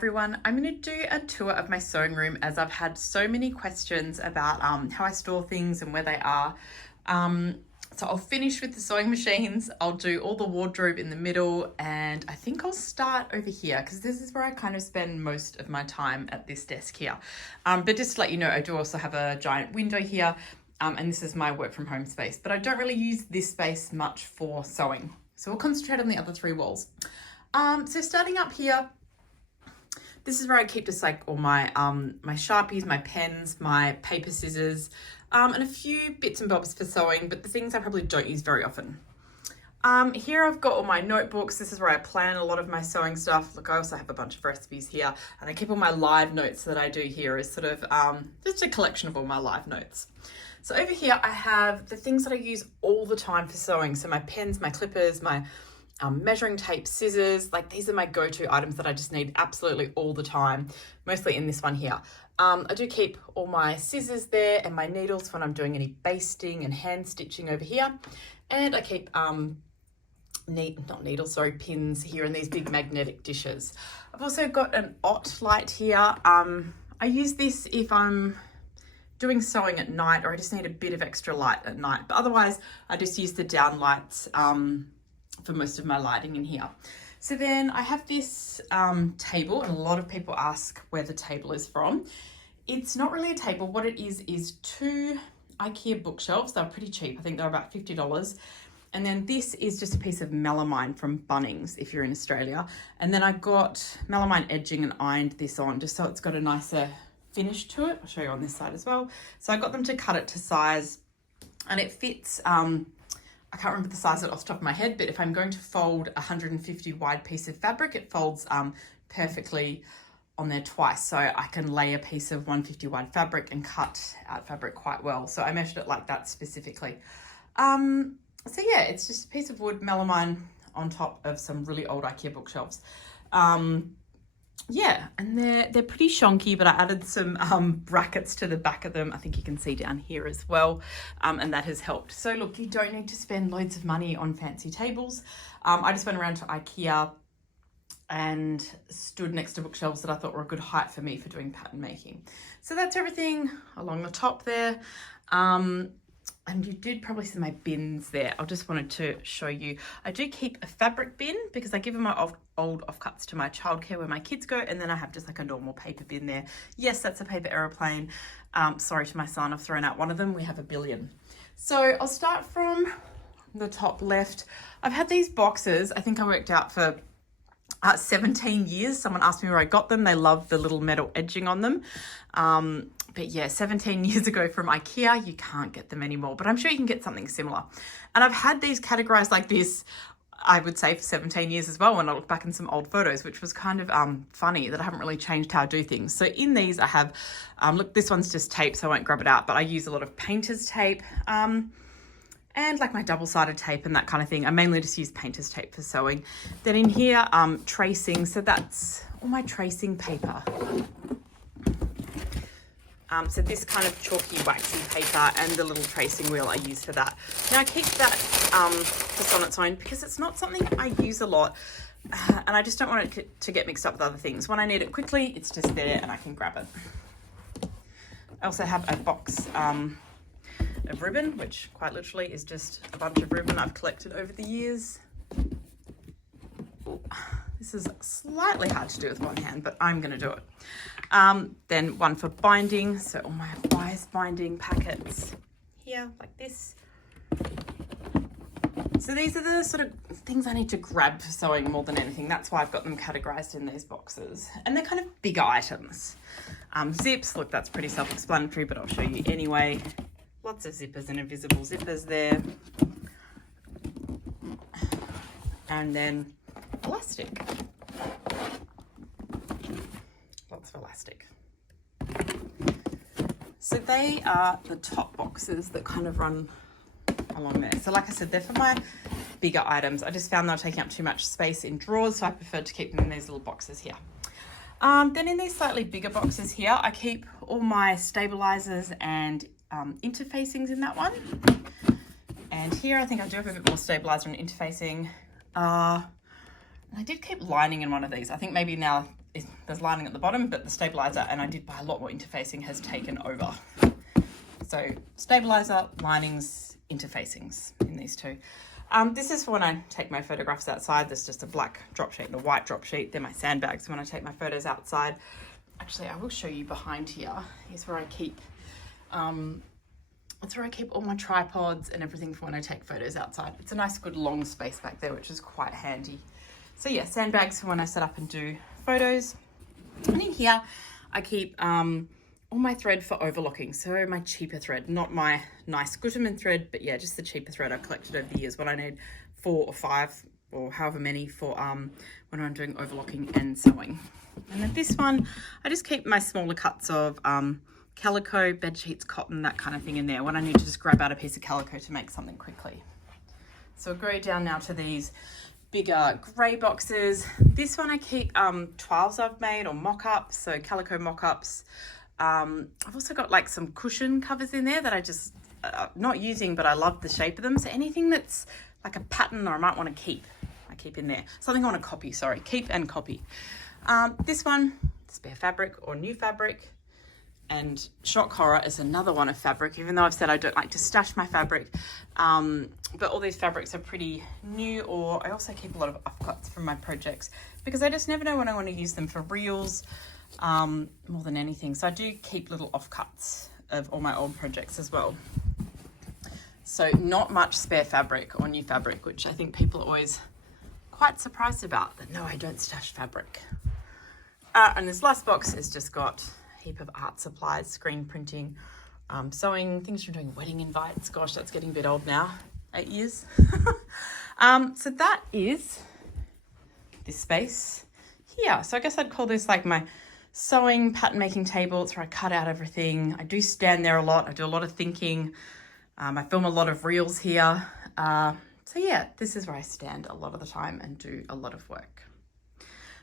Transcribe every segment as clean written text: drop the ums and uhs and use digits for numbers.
everyone, I'm going to do a tour of my sewing room as I've had so many questions about how I store things and where they are. So I'll finish with the sewing machines, I'll do all the wardrobe in the middle, and I think I'll start over here because this is where I kind of spend most of my time at this desk here. But just to let you know, I do also have a giant window here, and this is my work from home space, but I don't really use this space much for sewing. So we'll concentrate on the other three walls. So starting up here, this is where I keep just like all my my Sharpies, my pens, my paper scissors, and a few bits and bobs for sewing, but the things I probably don't use very often. Here I've got all my notebooks. This is where I plan a lot of my sewing stuff. Look, I also have a bunch of recipes here, and I keep all my live notes that I do here as sort of just a collection of all my live notes. So over here I have the things that I use all the time for sewing. So my pens, my clippers, my measuring tape, scissors, like these are my go-to items that I just need absolutely all the time, mostly in this one here. I do keep all my scissors there and my needles when I'm doing any basting and hand stitching over here. And I keep pins here in these big magnetic dishes. I've also got an OTT light here. I use this if I'm doing sewing at night or I just need a bit of extra light at night, but otherwise I just use the down lights for most of my lighting in here. So then I have this table, and a lot of people ask where the table is from. It's not really a table. What it is two IKEA bookshelves. They're pretty cheap. I think they're about $50. And then this is just a piece of melamine from Bunnings if you're in Australia. And then I got melamine edging and ironed this on just so it's got a nicer finish to it. I'll show you on this side as well. So I got them to cut it to size, and it fits I can't remember the size of it off the top of my head, but if I'm going to fold a 150 wide piece of fabric, it folds perfectly on there twice. So I can lay a piece of 150 wide fabric and cut out fabric quite well. So I measured it like that specifically. So yeah, it's just a piece of wood, melamine on top of some really old IKEA bookshelves. Yeah, and they're pretty shonky, but I added some brackets to the back of them. I think you can see down here as well, and that has helped. So look, you don't need to spend loads of money on fancy tables. I just went around to IKEA and stood next to bookshelves that I thought were a good height for me for doing pattern making. So that's everything along the top there. And you did probably see my bins there. I just wanted to show you. I do keep a fabric bin because I give them my old offcuts to my childcare where my kids go, and then I have just like a normal paper bin there. Yes, that's a paper aeroplane. Sorry to my son, I've thrown out one of them. We have a billion. So I'll start from the top left. I've had these boxes, I think I worked out for 17 years. Someone asked me where I got them. They love the little metal edging on them. But yeah, 17 years ago from IKEA, you can't get them anymore, but I'm sure you can get something similar. And I've had these categorized like this, I would say, for 17 years as well when I look back in some old photos, which was kind of funny that I haven't really changed how I do things. So in these I have, look, this one's just tape, so I won't grab it out, but I use a lot of painter's tape and like my double-sided tape and that kind of thing. I mainly just use painter's tape for sewing. Then in here, tracing, so that's all my tracing paper. So this kind of chalky, waxy paper and the little tracing wheel I use for that. Now I keep that just on its own because it's not something I use a lot, and I just don't want it to get mixed up with other things. When I need it quickly, it's just there and I can grab it. I also have a box of ribbon, which quite literally is just a bunch of ribbon I've collected over the years. Ooh, this is slightly hard to do with one hand, but I'm going to do it. Then one for binding, so all my bias binding packets here like this. So these are the sort of things I need to grab for sewing more than anything. That's why I've got them categorized in these boxes, and they're kind of big items. Zips, look, that's pretty self-explanatory, but I'll show you anyway. Lots of zippers and invisible zippers there. And then elastic. Lots of elastic. So they are the top boxes that kind of run along there. So like I said, they're for my bigger items. I just found they were taking up too much space in drawers, so I preferred to keep them in these little boxes here. Then in these slightly bigger boxes here, I keep all my stabilizers and interfacings in that one. And here I think I do have a bit more stabilizer and interfacing. I did keep lining in one of these. I think maybe now there's lining at the bottom, but the stabilizer, and I did buy a lot more interfacing, has taken over. So stabilizer, linings, interfacings in these two. This is for when I take my photographs outside. There's just a black drop sheet and a white drop sheet. They're my sandbags when I take my photos outside. Actually, I will show you behind here. Here's where I keep, that's where I keep all my tripods and everything for when I take photos outside. It's a nice, good long space back there, which is quite handy. So yeah, sandbags for when I set up and do photos. And in here, I keep all my thread for overlocking. So my cheaper thread, not my nice Gutermann thread, but yeah, just the cheaper thread I've collected over the years when I need 4 or 5 or however many for when I'm doing overlocking and sewing. And then this one, I just keep my smaller cuts of calico, bed sheets, cotton, that kind of thing in there when I need to just grab out a piece of calico to make something quickly. So we'll go down now to these bigger grey boxes. This one I keep 12s I've made or mock-ups, so calico mock-ups. I've also got like some cushion covers in there that I just not using, but I love the shape of them. So anything that's like a pattern or I might want to keep, I keep in there. Something I want to copy, sorry, keep and copy. This one, spare fabric or new fabric. And shock horror is another one of fabric, even though I've said I don't like to stash my fabric. But all these fabrics are pretty new, or I also keep a lot of offcuts from my projects because I just never know when I want to use them for reels more than anything. So I do keep little offcuts of all my old projects as well. So not much spare fabric or new fabric, which I think people are always quite surprised about, that no, I don't stash fabric. And this last box has just got heap of art supplies, screen printing, sewing, things from doing wedding invites. Gosh, that's getting a bit old now, 8 years. So that is this space here. So I guess I'd call this like my sewing pattern making table. It's where I cut out everything. I do stand there a lot. I do a lot of thinking. I film a lot of reels here. So yeah, this is where I stand a lot of the time and do a lot of work.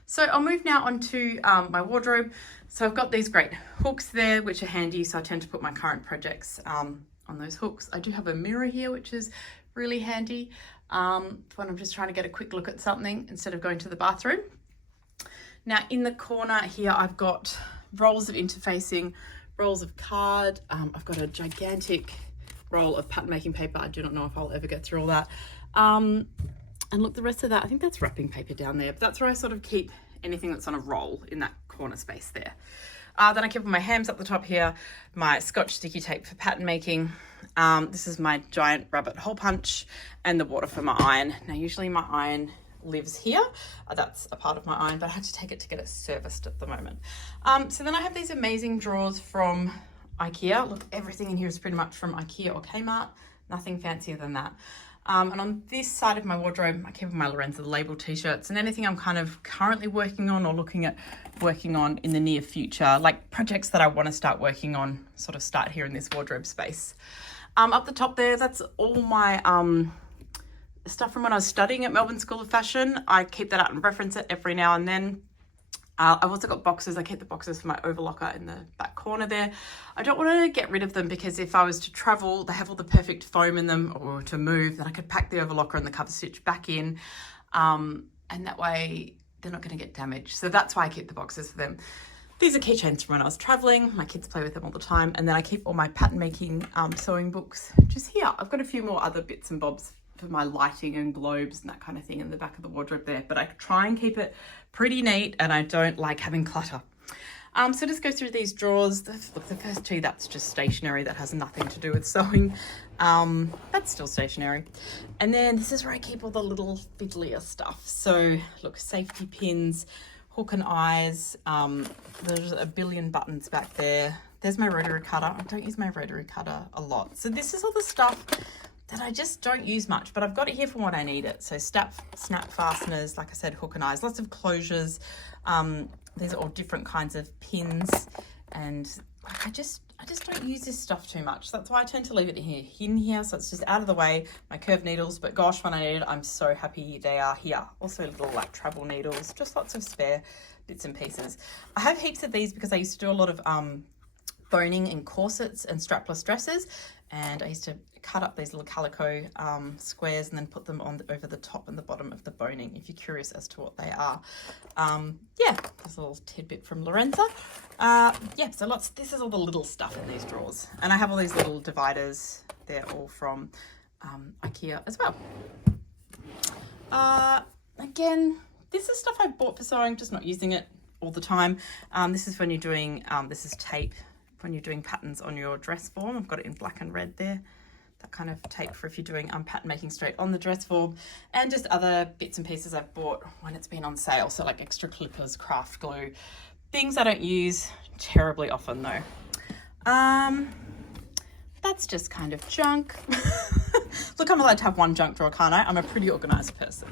So I'll move now on to my wardrobe. So I've got these great hooks there, which are handy. So I tend to put my current projects on those hooks. I do have a mirror here, which is really handy when I'm just trying to get a quick look at something instead of going to the bathroom. Now in the corner here, I've got rolls of interfacing, rolls of card. I've got a gigantic roll of pattern making paper. I do not know if I'll ever get through all that. And look, the rest of that, I think that's wrapping paper down there, but that's where I sort of keep anything that's on a roll in that corner space there. Then I keep my hams up the top here, my Scotch sticky tape for pattern making. This is my giant rabbit hole punch and the water for my iron. Now, usually my iron lives here. That's a part of my iron, but I had to take it to get it serviced at the moment. So then I have these amazing drawers from IKEA. Look, everything in here is pretty much from IKEA or Kmart. Nothing fancier than that. And on this side of my wardrobe, I keep my Lorenza label t-shirts and anything I'm kind of currently working on or looking at working on in the near future, like projects that I want to start working on, sort of start here in this wardrobe space. Up the top there, that's all my stuff from when I was studying at Melbourne School of Fashion. I keep that out and reference it every now and then. I've also got boxes. I keep the boxes for my overlocker in the back corner there. I don't want to get rid of them because if I was to travel, they have all the perfect foam in them, or to move, then I could pack the overlocker and the cover stitch back in. And that way they're not going to get damaged. So that's why I keep the boxes for them. These are keychains from when I was traveling. My kids play with them all the time. And then I keep all my pattern making sewing books just here. I've got a few more other bits and bobs for my lighting and globes and that kind of thing in the back of the wardrobe there, but I try and keep it pretty neat and I don't like having clutter. So just go through these drawers. Look, the first two, that's just stationery. That has nothing to do with sewing. That's still stationery. And then this is where I keep all the little fiddlier stuff. So look, safety pins, hook and eyes. There's a billion buttons back there. There's my rotary cutter. I don't use my rotary cutter a lot. So this is all the stuff that I just don't use much, but I've got it here for when I need it. So snap fasteners, like I said, hook and eyes, lots of closures. These are all different kinds of pins, and I just don't use this stuff too much. That's why I tend to leave it in here, so it's just out of the way. My curved needles, but gosh, when I need it, I'm so happy they are here. Also little like travel needles, just lots of spare bits and pieces. I have heaps of these because I used to do a lot of boning and corsets and strapless dresses, and I used to cut up these little calico squares and then put them on over the top and the bottom of the boning, if you're curious as to what they are. Yeah, there's a little tidbit from Lorenza. Yeah, so this is all the little stuff in these drawers, and I have all these little dividers. They're all from IKEA as well. Again, this is stuff I bought for sewing, just not using it all the time. This is when you're doing, this is tape, when you're doing patterns on your dress form. I've got it in black and red there. That kind of tape for if you're doing pattern making straight on the dress form, and just other bits and pieces I've bought when it's been on sale. So like extra clippers, craft glue, things I don't use terribly often though. That's just kind of junk. Look, I'm allowed to have one junk drawer, can't I? I'm a pretty organized person.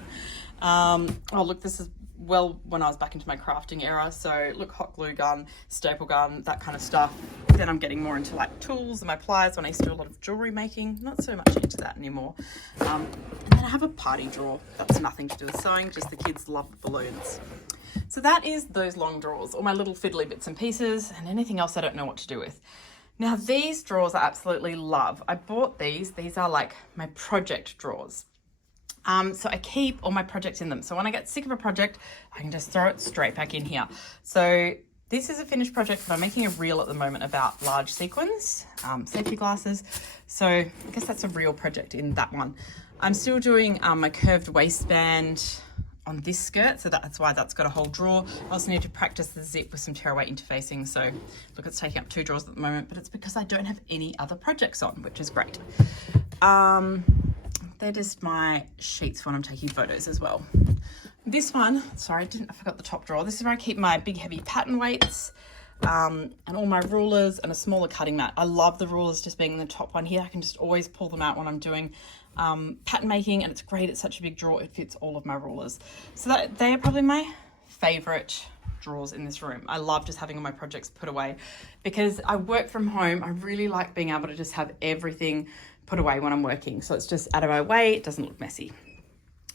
Oh, look, this is when I was back into my crafting era. So look, hot glue gun, staple gun, that kind of stuff. Then I'm getting more into like tools and my pliers when I used to do a lot of jewelry making. Not so much into that anymore. And then I have a party drawer. That's nothing to do with sewing, just the kids love balloons. So that is those long drawers, all my little fiddly bits and pieces and anything else I don't know what to do with. Now these drawers I absolutely love. I bought these are like my project drawers. So I keep all my projects in them. So when I get sick of a project, I can just throw it straight back in here. So this is a finished project, but I'm making a reel at the moment about large sequins, safety glasses. So I guess that's a real project in that one. I'm still doing my curved waistband on this skirt, so that's why that's got a whole drawer. I also need to practice the zip with some tearaway interfacing. So look, it's taking up 2 drawers at the moment, but it's because I don't have any other projects on, which is great. They're just my sheets when I'm taking photos as well. This one, sorry, I forgot the top drawer. This is where I keep my big heavy pattern weights and all my rulers and a smaller cutting mat. I love the rulers just being in the top one here. I can just always pull them out when I'm doing pattern making, and it's great. It's such a big drawer. It fits all of my rulers. So they are probably my favorite drawers in this room. I love just having all my projects put away because I work from home. I really like being able to just have everything put away when I'm working. So it's just out of my way. It doesn't look messy.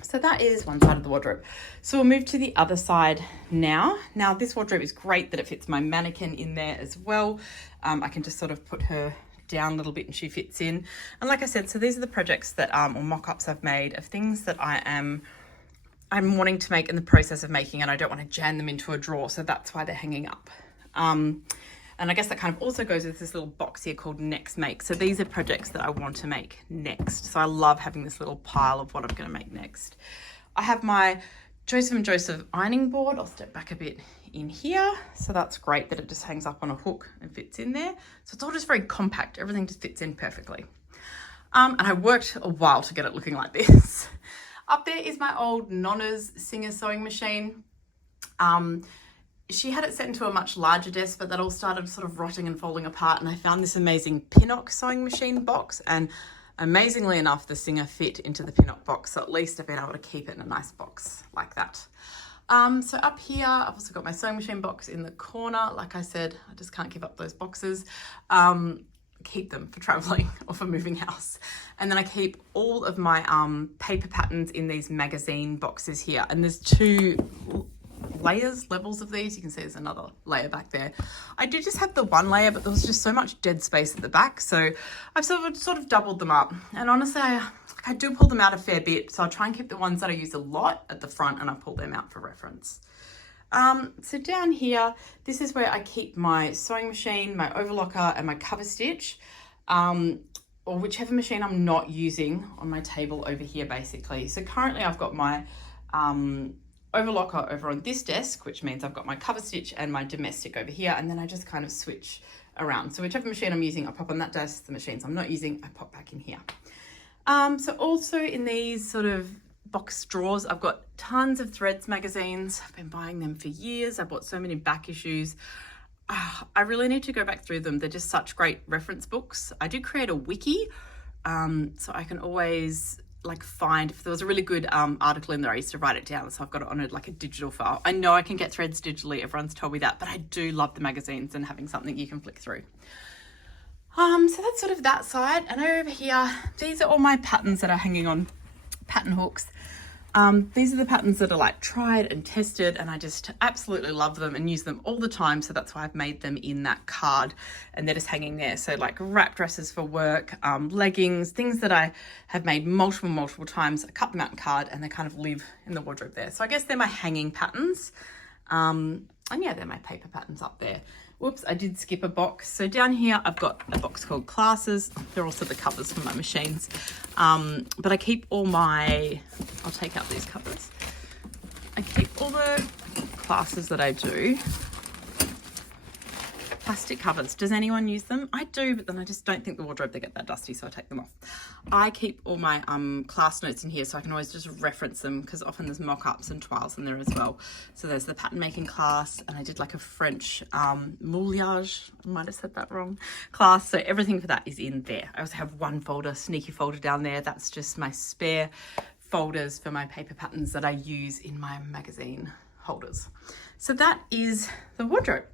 So that is one side of the wardrobe. So we'll move to the other side now. Now this wardrobe is great that it fits my mannequin in there as well. I can just sort of put her down a little bit and she fits in. And like I said, so these are the projects that, or mock-ups I've made of things that I'm wanting to make in the process of making, and I don't want to jam them into a drawer. So that's why they're hanging up. And I guess that kind of also goes with this little box here called Next Make. So these are projects that I want to make next. So I love having this little pile of what I'm going to make next. I have my Joseph & Joseph ironing board. I'll step back a bit in here. So that's great that it just hangs up on a hook and fits in there. So it's all just very compact. Everything just fits in perfectly. And I worked a while to get it looking like this. Up there is my old Nonna's Singer sewing machine. She had it set into a much larger desk, but that all started sort of rotting and falling apart. And I found this amazing Pinnock sewing machine box. And amazingly enough, the Singer fit into the Pinnock box. So at least I've been able to keep it in a nice box like that. So up here, I've also got my sewing machine box in the corner. Like I said, I just can't give up those boxes. Keep them for traveling or for moving house. And then I keep all of my paper patterns in these magazine boxes here. And there's 2 levels of these. You can see there's another layer back there. I did just have the 1 layer, but there was just so much dead space at the back. So I've sort of doubled them up. And honestly, I do pull them out a fair bit. So I'll try and keep the ones that I use a lot at the front, and I pull them out for reference. So down here, this is where I keep my sewing machine, my overlocker, and my cover stitch, or whichever machine I'm not using on my table over here, basically. So currently I've got my overlocker over on this desk, which means I've got my cover stitch and my domestic over here, and then I just kind of switch around. So whichever machine I'm using, I pop on that desk. The machines I'm not using, I pop back in here. So also in these sort of box drawers, I've got tons of Threads magazines. I've been buying them for years. I bought so many back issues. I really need to go back through them. They're just such great reference books. I did create a wiki, so I can always like find if there was a really good article in there. I used to write it down, so I've got it on like a digital file. I know I can get Threads digitally. Everyone's told me that, but I do love the magazines and having something you can flick through. So that's sort of that side. And over here, these are all my patterns that are hanging on pattern hooks. These are the patterns that are like tried and tested, and I just absolutely love them and use them all the time. So that's why I've made them in that card, and they're just hanging there. So like wrap dresses for work, leggings, things that I have made multiple times. I cut them out in card and they kind of live in the wardrobe there. So I guess they're my hanging patterns. And yeah, they're my paper patterns up there. Whoops, I did skip a box. So down here, I've got a box called classes. They're also the covers for my machines. But I keep all my, I'll take out these covers. I keep all the classes that I do. Plastic covers. Does anyone use them? I do, but then I just don't think the wardrobe, they get that dusty, so I take them off. I keep all my class notes in here so I can always just reference them, because often there's mock-ups and trials in there as well. So there's the pattern making class, and I did like a French moulage, I might have said that wrong, class. So everything for that is in there. I also have one folder, sneaky folder down there. That's just my spare folders for my paper patterns that I use in my magazine holders. So that is the wardrobe.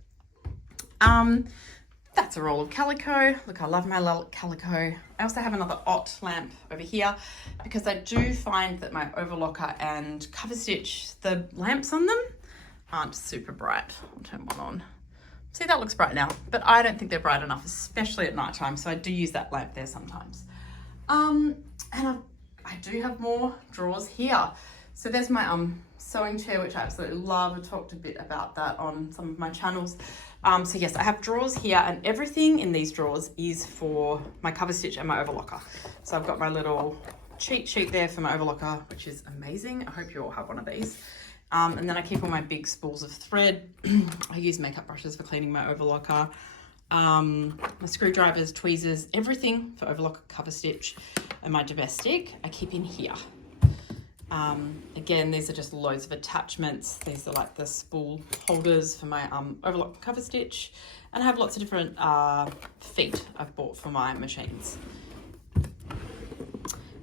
That's a roll of calico. Look, I love my calico. I also have another OT lamp over here because I do find that my overlocker and cover stitch, the lamps on them aren't super bright. I'll turn one on. See, that looks bright now, but I don't think they're bright enough, especially at night time. So I do use that lamp there sometimes. And I do have more drawers here. So there's my sewing chair, which I absolutely love. I talked a bit about that on some of my channels. So yes, I have drawers here, and everything in these drawers is for my cover stitch and my overlocker. So I've got my little cheat sheet there for my overlocker, which is amazing. I hope you all have one of these. And then I keep all my big spools of thread. I use makeup brushes for cleaning my overlocker. My screwdrivers, tweezers, everything for overlocker, cover stitch, and my domestic I keep in here. Again, these are just loads of attachments. These are like the spool holders for my overlock cover stitch, and I have lots of different feet I've bought for my machines.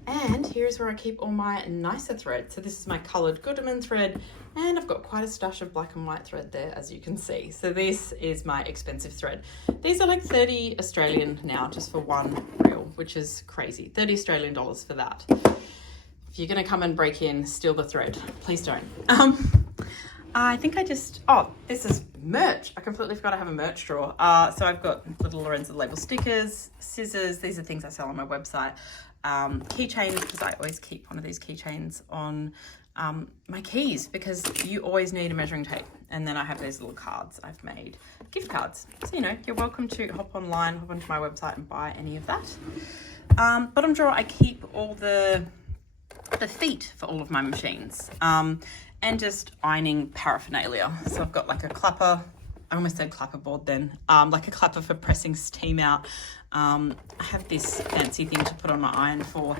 And here's where I keep all my nicer thread. So this is my coloured Goodman thread, and I've got quite a stash of black and white thread there, as you can see. So this is my expensive thread. These are like 30 Australian now, just for one reel, which is crazy. 30 Australian dollars for that. If you're gonna come and break in, steal the thread, please don't. I think I just, oh, this is merch. I completely forgot I have a merch drawer. So I've got little Lorenza label stickers, scissors. These are things I sell on my website. Keychains, because I always keep one of these keychains on my keys, because you always need a measuring tape. And then I have these little cards I've made, gift cards. So, you know, you're welcome to hop online, hop onto my website and buy any of that. Bottom drawer, I keep all the feet for all of my machines, and just ironing paraphernalia. So I've got like a clapper, I almost said clapper board then, like a clapper for pressing steam out. I have this fancy thing to put on my iron for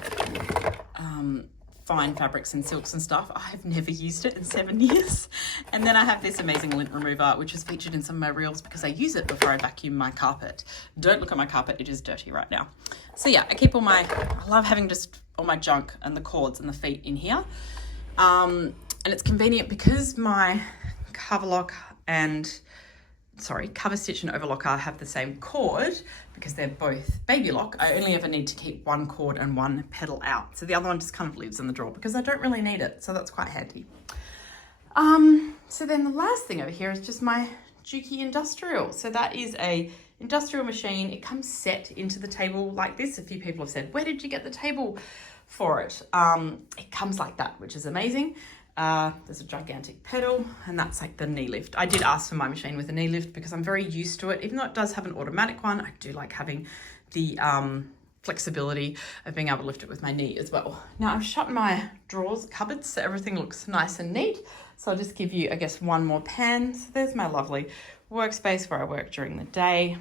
fine fabrics and silks and stuff. I've never used it in 7 years. And then I have this amazing lint remover, which is featured in some of my reels because I use it before I vacuum my carpet. Don't look at my carpet, it is dirty right now. So yeah, I keep all my, I love having just all my junk and the cords and the feet in here. And it's convenient because my cover stitch and overlocker have the same cord, because they're both baby lock. I only ever need to keep one cord and one pedal out. So the other one just kind of lives in the drawer because I don't really need it. So that's quite handy. So then the last thing over here is just my Juki Industrial. So that is a industrial machine. It comes set into the table like this. A few people have said, where did you get the table for it? It comes like that, which is amazing. There's a gigantic pedal, and that's like the knee lift. I did ask for my machine with a knee lift because I'm very used to it. Even though it does have an automatic one, I do like having the flexibility of being able to lift it with my knee as well. Now I've shut my drawers, cupboards, so everything looks nice and neat. So I'll just give you, I guess, one more pan. So there's my lovely workspace where I work during the day.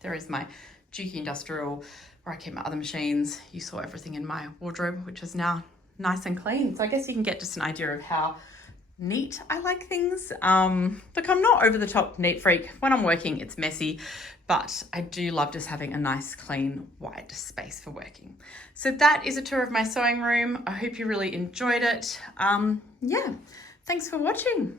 There is my Juki Industrial where I keep my other machines. You saw everything in my wardrobe, which is now nice and clean. So I guess you can get just an idea of how neat I like things. Look, I'm not over the top neat freak. When I'm working, it's messy, but I do love just having a nice, clean, wide space for working. So that is a tour of my sewing room. I hope you really enjoyed it. Yeah, thanks for watching.